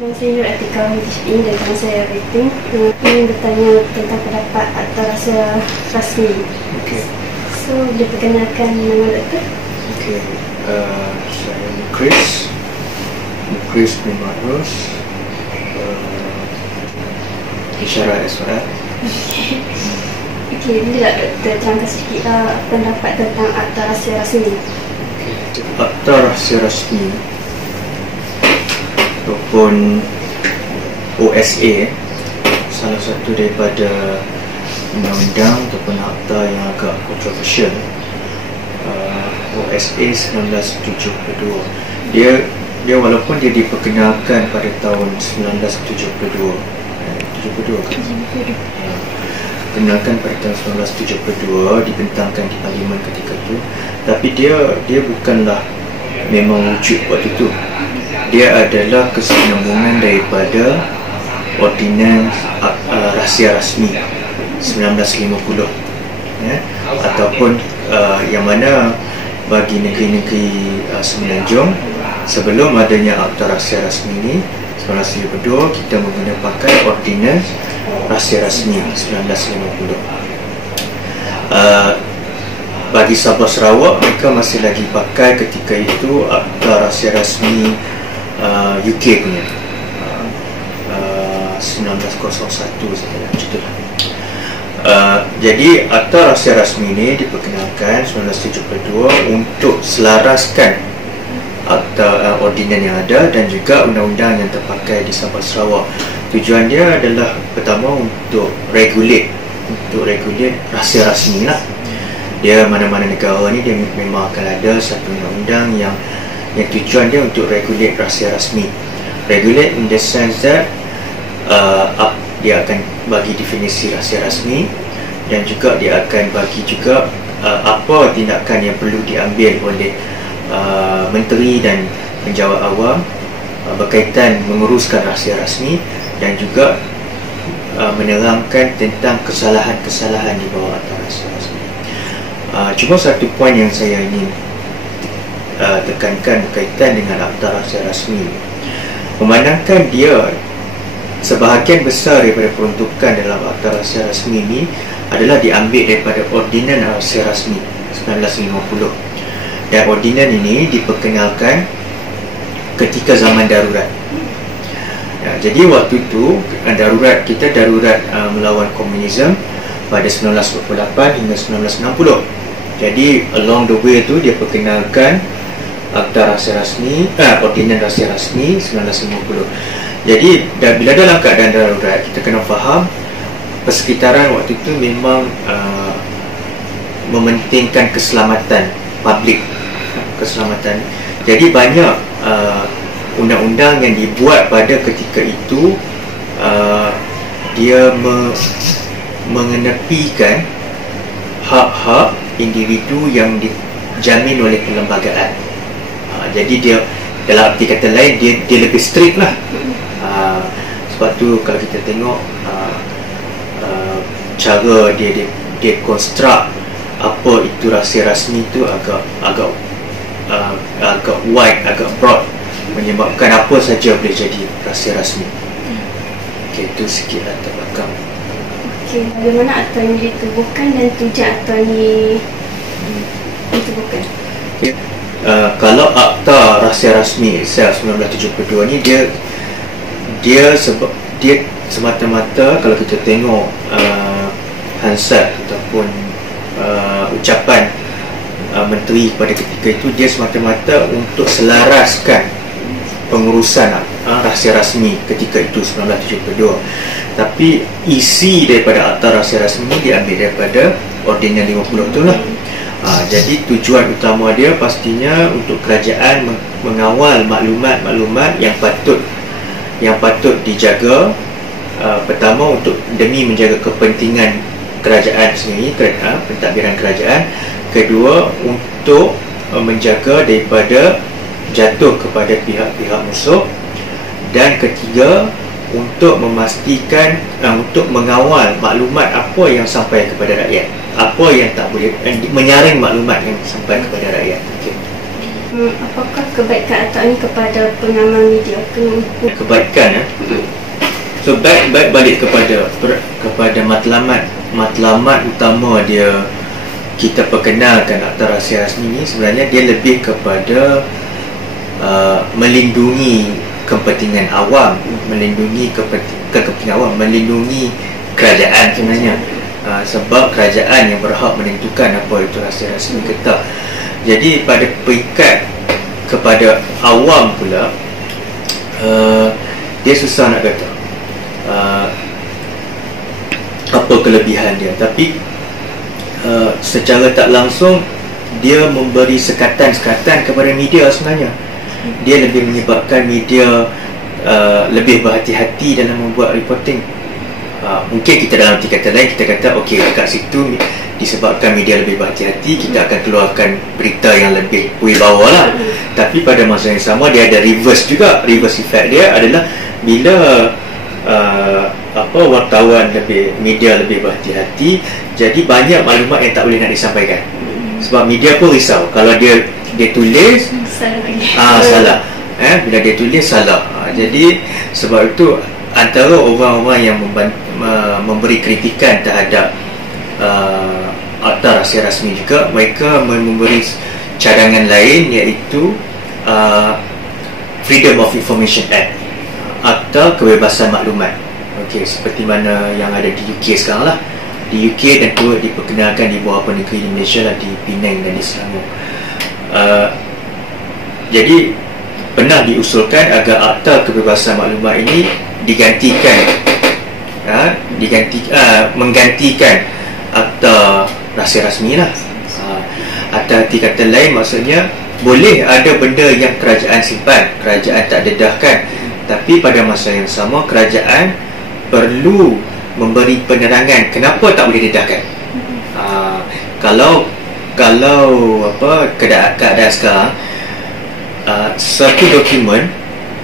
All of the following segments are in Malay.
Nama saya Nur Atika HSI dan nama saya Rating. Ingin bertanya tentang pendapat atau rasa rasmi. Okey. So, diperkenalkan nama doktor. Okey. Saya Mukris bin Mahrus. Isyarat Isyarat. Okey, boleh tak doktor terangkan sikit pendapat tentang akta rahsia rasmi? Akta rahsia rasmi ataupun OSA salah satu daripada undang-undang ataupun akta yang agak kontroversial. OSA 1972 dia walaupun dia diperkenalkan pada tahun 1972 dikenalkan pada tahun 1972, dibentangkan di Parlimen ketika itu, tapi dia bukanlah memang wujud waktu itu. Dia adalah kesinambungan daripada Ordinans Rahsia Rasmi 1950, ataupun yang mana bagi negeri-negeri Semenanjung sebelum adanya Akta Rahsia Rasmi ini 1952, kita menggunakan pakai Ordinans Rahsia Rasmi 1950. Bagi Sabah Sarawak, mereka masih lagi pakai ketika itu Akta Rahsia Rasmi UK punya 1901 saya macam. Jadi Akta Rahsia Rasmi ini diperkenalkan 1972 untuk selaraskan akta ordinan yang ada dan juga undang-undang yang terpakai di Sabah Sarawak. Tujuan dia adalah pertama untuk regulate rahsia rasmi lah. Dia mana-mana negara ni dia memang akan ada satu undang-undang yang tujuan dia untuk regulate rahsia rasmi. Regulate in the sense that dia akan bagi definisi rahsia rasmi dan juga dia akan bagi juga apa tindakan yang perlu diambil oleh menteri dan penjawat awam berkaitan menguruskan rahsia rasmi dan juga menerangkan tentang kesalahan-kesalahan di bawah akta rahsia rasmi. Cuma satu poin yang saya ingin tekankan berkaitan dengan akta rahsia rasmi, memandangkan dia sebahagian besar daripada peruntukan dalam akta rahsia rasmi ini adalah diambil daripada Ordinan Rahsia Rasmi 1950. Dan ordinan ini diperkenalkan ketika zaman darurat. Jadi waktu itu kita darurat melawan komunisme pada 1948 hingga 1960. Jadi along the way itu dia perkenalkan Akta Rahsia Rasmi, Ordinan Rahsia Rasmi 1950. Jadi bila dalam keadaan darurat, kita kena faham persekitaran waktu itu memang mementingkan keselamatan publik, keselamatan. Jadi banyak undang-undang yang dibuat pada ketika itu dia mengenepikan hak-hak individu yang dijamin oleh perlembagaan. Jadi dia dalam arti kata lain dia lebih strict lah. Sebab tu kalau kita tengok cara dia konstruk apa itu rahsia rasmi itu agak wide, agak broad, menyebabkan apa saja boleh jadi rahsia rasmi. Okey, itu sikit latar belakang. Okey, bagaimana akta ini ditubuhkan dan tujuan akta ini ditubuhkan? Okay. Kalau Akta Rahsia Rasmi 1972 ni dia semata-mata, kalau kita tengok hansat ataupun ucapan menteri pada ketika itu, dia semata-mata untuk selaraskan pengurusan rahsia rasmi ketika itu 1972. Tapi isi daripada Akta Rahsia Rasmi ini diambil daripada Ordinan 50 tu lah. Jadi tujuan utama dia pastinya untuk kerajaan mengawal maklumat-maklumat yang patut dijaga. Pertama untuk demi menjaga kepentingan kerajaan sendiri, pentadbiran kerajaan. Kedua untuk menjaga daripada jatuh kepada pihak-pihak musuh. Dan ketiga untuk memastikan, untuk mengawal maklumat apa yang sampai kepada rakyat, apa yang tak boleh, menyaring maklumat yang sampai kepada rakyat. Okay. Apakah kebaikan Atta ni kepada pengamal media? Kebaikan so baik balik kepada matlamat utama dia kita perkenalkan Akta Rahsia Rasmi ni, sebenarnya dia lebih kepada melindungi kepentingan awam, melindungi kepentingan awam, melindungi kerajaan sebenarnya. Sebab kerajaan yang berhak menentukan apa itu rahsia rasmi ke tak. Jadi pada peringkat kepada awam pula, dia susah nak kata apa kelebihan dia, tapi secara tak langsung dia memberi sekatan-sekatan kepada media sebenarnya. Dia lebih menyebabkan media lebih berhati-hati dalam membuat reporting. Mungkin kita dalam tingkatan lain kita kata okey, dekat situ disebabkan media lebih berhati-hati, kita akan keluarkan berita yang lebih wibawa lah. Tapi pada masa yang sama dia ada reverse juga. Reverse effect dia adalah bila wartawan media lebih berhati-hati, jadi banyak maklumat yang tak boleh nak disampaikan. Sebab media pun risau kalau dia tulis salah. Bila dia tulis salah. Jadi sebab itu antara orang-orang yang memberi kritikan terhadap Akta Rahsia Rasmi juga, mereka memberi cadangan lain, iaitu Freedom of Information Act, Akta Kebebasan Maklumat. Okey, seperti mana yang ada di UK sekarang lah. Di UK dan turut diperkenalkan di beberapa negeri di Malaysia lah, di Penang dan di Selangor. Jadi pernah diusulkan agar Akta Kebebasan Maklumat ini menggantikan Akta Rahsia Rasmi lah. Atau arti kata lain, maksudnya boleh ada benda yang kerajaan simpan, kerajaan tak dedahkan, tapi pada masa yang sama kerajaan perlu memberi penerangan kenapa tak boleh dedahkan. Kalau keadaan sekarang, satu dokumen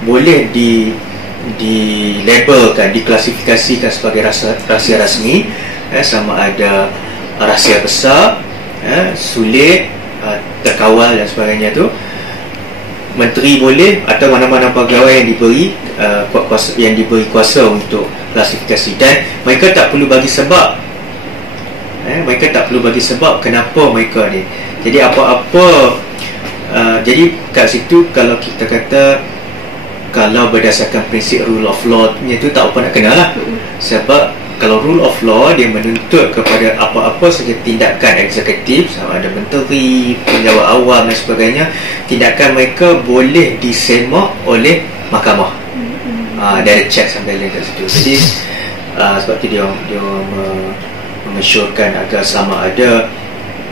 boleh dilabelkan, diklasifikasikan sebagai rahsia rasmi, sama ada rahsia besar, sulit, terkawal dan sebagainya tu. Menteri boleh, atau mana-mana pegawai yang diberi kuasa untuk klasifikasi, dan mereka tak perlu bagi sebab. Mereka tak perlu bagi sebab kenapa mereka ni. Jadi apa-apa jadi kat situ kalau kita kata, kalau berdasarkan prinsip rule of law ni tu tak apa nak kenal lah. Sebab kalau rule of law dia menuntut kepada apa-apa saja tindakan eksekutif, sama ada menteri, penjawat awam dan sebagainya, tindakan mereka boleh disemak oleh mahkamah. Dia ada checks and balance kat situ. Jadi sebab tu dia mengesyorkan agar sama ada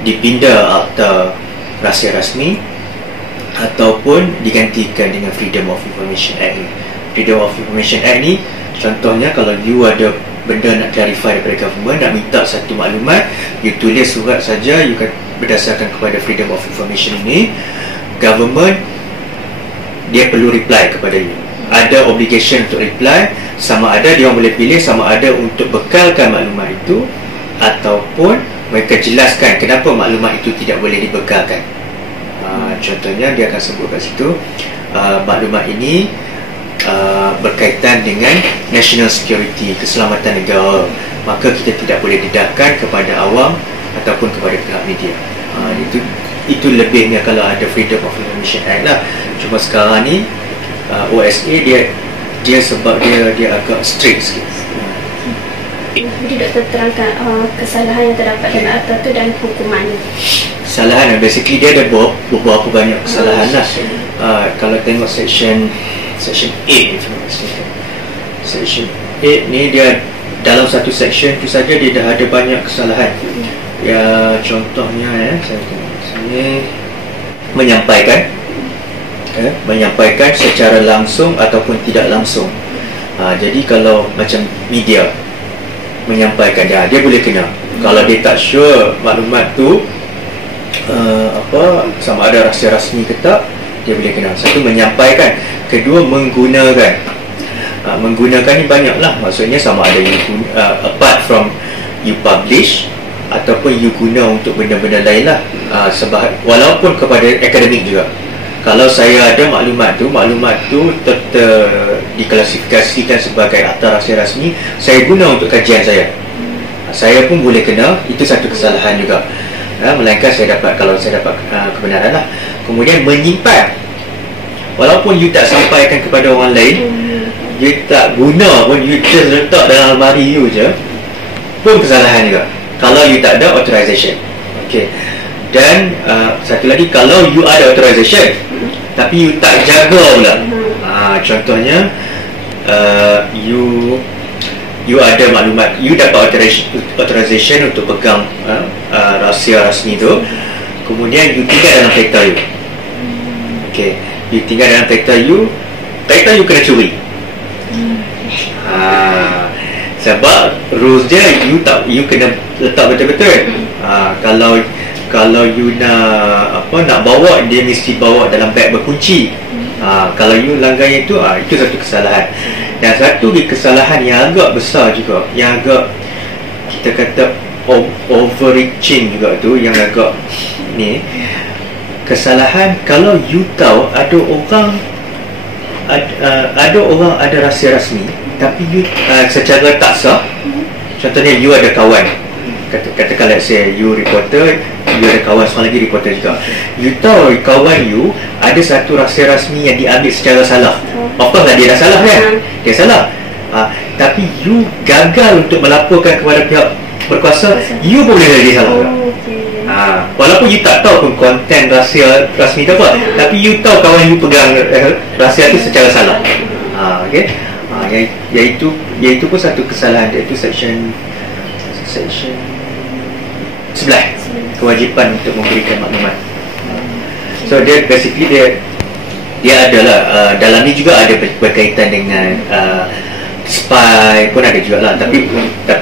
dipindah Akta Rahsia Rasmi ataupun digantikan dengan Freedom of Information Act ni. Freedom of Information Act ni, contohnya kalau you ada benda nak clarify daripada government, nak minta satu maklumat, you tulis surat saja, you kan berdasarkan kepada Freedom of Information ni, government dia perlu reply kepada you. Ada obligation untuk reply, sama ada dia boleh pilih sama ada untuk bekalkan maklumat itu ataupun mereka jelaskan kenapa maklumat itu tidak boleh dibekalkan. Contohnya dia akan sebut kat situ, maklumat ini berkaitan dengan national security, keselamatan negara, maka kita tidak boleh dedahkan kepada awam ataupun kepada pihak media. Itu lebihnya kalau ada Freedom of Information Act lah. Cuma sekarang ni OSA dia sebab dia agak strict sikit. Jadi doktor terangkan kesalahan yang terdapat dalam akta tu dan hukumannya. Kesalahan, basically dia ada beberapa banyak kesalahan lah. Kalau tengok section 8, section 8 ni, dia dalam satu section tu saja dia dah ada banyak kesalahan. Ya, contohnya saya tengok sini, menyampaikan secara langsung ataupun tidak langsung. Jadi kalau macam media menyampaikan, dia boleh kena. Kalau dia tak sure maklumat tu sama ada rahsia rasmi ke tak, dia boleh kena. Satu, menyampaikan. Kedua, menggunakan ni banyak lah. Maksudnya sama ada you apart from you publish ataupun you guna untuk benda-benda lain lah. Sebab walaupun kepada akademik juga, Kalau saya ada maklumat tu diklasifikasikan sebagai akta rahsia rasmi, saya guna untuk kajian saya. Saya pun boleh kena, itu satu kesalahan juga. Melainkan kalau saya dapat kebenaran lah. Kemudian menyimpan, walaupun you tak sampaikan kepada orang lain, you tak guna pun, you just letak dalam almari you je, pun kesalahan juga kalau you tak ada authorization. Okay. Dan satu lagi, kalau you ada authorization tapi you tak jaga pula, contohnya you ada maklumat, you dapat authorization untuk pegang rahsia rasmi tu, kemudian you tinggal dalam kereta you. Okay, you tinggal dalam kereta you kena curi. Sebab rules dia, you kena letak betul-betul. Kalau you nak bawa, dia mesti bawa dalam beg berkunci. Kalau you langgar itu satu kesalahan. Dan satu lagi kesalahan yang agak besar juga, yang agak kita kata overreaching juga tu, yang agak ni kesalahan, kalau you tahu ada orang ada rahsia rasmi tapi you secara tak sah. Contohnya you ada kawan, katakan let's say you reporter, you ada kawan seorang lagi reporter juga, you tahu kawan you ada satu rahsia rasmi yang diambil secara salah. Of course lah, dia dah salah kan, dia salah, tapi you gagal untuk melaporkan kepada pihak berkuasa, you pun boleh jadi salah juga. Walaupun you tak tahu pun konten rahsia rasmi tu apa, tapi you tahu kawan you pegang rahsia tu secara salah. Okay. Iaitu pun satu kesalahan, iaitu section 11, kewajipan untuk memberikan maklumat. So dia basically dia adalah dalam ni juga ada berkaitan dengan spy pun ada juga lah, tapi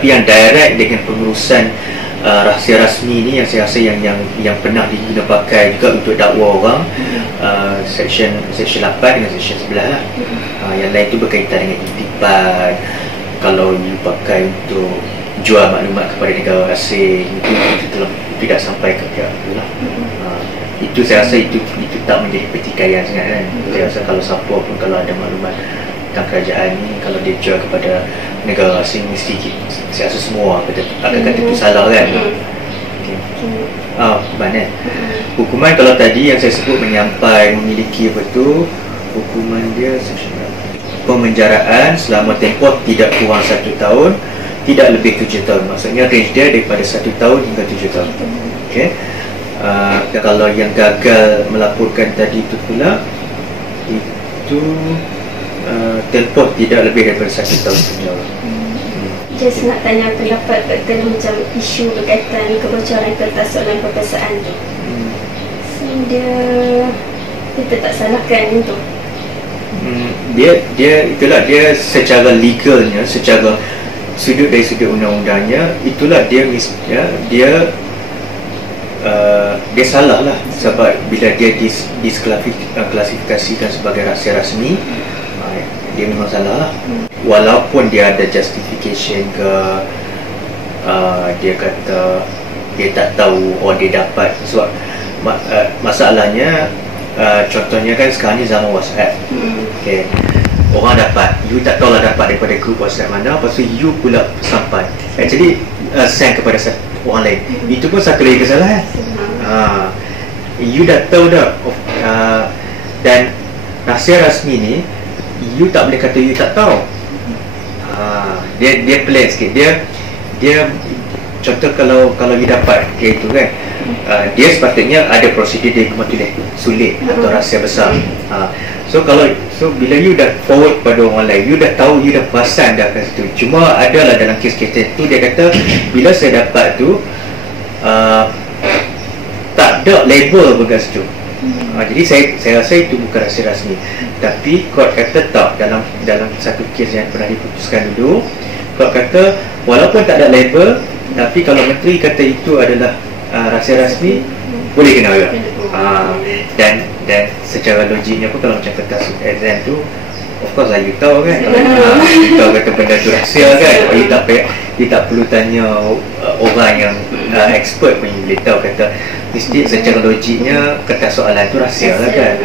yang direct dengan pengurusan rahsia rasmi ni, yang saya rasa yang pernah digunakan pakai juga untuk dakwa orang, section 8 dengan section 11 lah. Yang lain tu berkaitan dengan intibat, kalau you pakai untuk jual maklumat kepada negara asing, itu tidak sampai ke pihak itu lah. Itu saya rasa itu tak menjadi pertikaian sangat kan. Saya rasa kalau siapa pun, kalau ada maklumat tentang kerajaan ni, kalau dia jual kepada negara asing, mesti saya rasa semua akan kata itu salah kan. Mana hukuman, kalau tadi yang saya sebut menyampai, memiliki apa tu, hukuman dia pemenjaraan selama tempoh tidak kurang 1 tahun, tidak lebih 7 tahun. Maksudnya range dia daripada 1 tahun hingga 7 tahun. Okay. Kalau yang gagal melaporkan tadi itu pula, itu tempoh tidak lebih daripada 1 tahun penjara. Just nak tanya pendapat Dr. macam isu berkaitan kebocoran kertas soalan perkasaan tu. So kita tak salahkan itu. Dia secara legalnya, secara dari sudut undang-undangnya, itulah dia salah lah. Sebab bila dia disklasifikasikan sebagai rahsia rasmi, dia memang salah lah. Walaupun dia ada justification ke, dia kata dia tak tahu, dia dapat. Sebab masalahnya, contohnya kan sekarang ni zaman WhatsApp. Okay. Orang dapat, you tak tahu lah dapat daripada grup WhatsApp mana, lepas tu you pula sampai actually send kepada orang lain. Itu pun satu lagi kesalahan. You dah tahu dah, dan rahsia rasmi ni you tak boleh kata you tak tahu. Dia plan sikit. Dia contoh, kalau you dapat itu kan, dia sepatutnya ada prosedur, dia cuma tulis sulit atau rahsia besar. So bila you dah forward pada orang lain, you dah tahu, you dah perasan dah kat situ. Cuma adalah dalam kes-kes tu dia kata, bila saya dapat tu tak ada label pun kat situ. Jadi saya rasa itu bukan rahsia rasmi. Tapi court kata tak, dalam satu kes yang pernah diputuskan dulu, court kata walaupun tak ada label, tapi kalau menteri kata itu adalah rahsia rasmi, boleh kena juga. Dan secara logiknya pun, kalau macam kertas exam tu, of course lah you tahu kan, you tahu kata benda tu rahsia kan, you tak perlu tanya orang yang expert pun, you boleh tahu kata mesti secara logiknya kertas soalan tu rahsia lah kan.